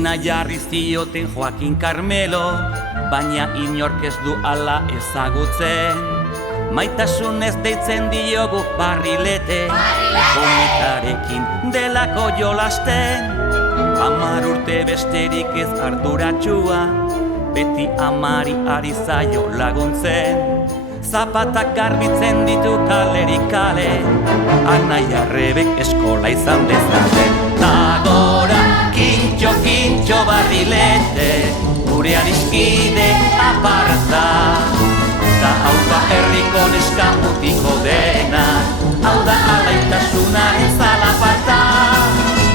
Izena jarri zioten Joakin Karmelo, baina inork ez du ala ezagutzen. Maitasunez deitzen diogu Barrilete, kometarekin delako jolasten. 10 urte besterik ez arduratsua, beti amari ari zaio laguntzen. Zapatak garbitzen ditu kalerik kale, anaia Rebek eskola izan dezaten. Ta gora, kintxo, kintxo Barrilete, gure adiskide aparta. Ta hau da herriko neskamutiko dena, hau da alaitasunaren zalaparta.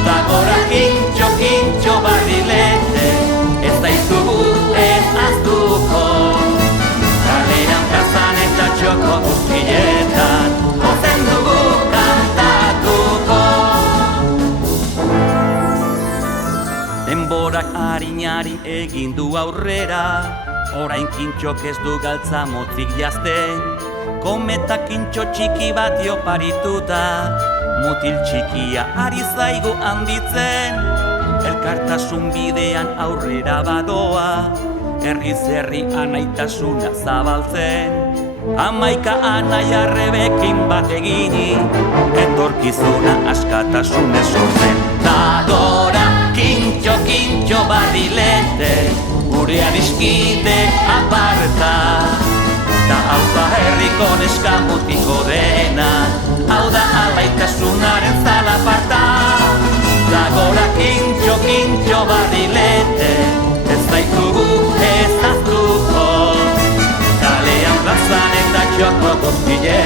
Ta gora, kintxo, kintxo Barrilete, ez daitugu ez aztuko. Kaleran plazan eta txoko guztietan, ozen dugu kantatuko. Denborak harin egin du aurrera, orain kintxok ez du galtza motzik jazten. Kometa kintxo txiki bat oparituta, mutil txikia ari zaigu handitzen. Elkartasun bidean aurrera badoa, herriz herri anaitasuna zabaltzen. 11 anaia Rebekin bat egini, etorkizuna askatasunez sortzen. Ta gora, kintxo, kintxo Barrilete, gure adiskide aparta. Ta hau da herriko neskamutiko dena, hau da alaitasunaren zalaparta. Ta gora, kintxo, kintxo Barrilete, ez daitugu ez aztuko. Kalean plazan eta txoko guztietan,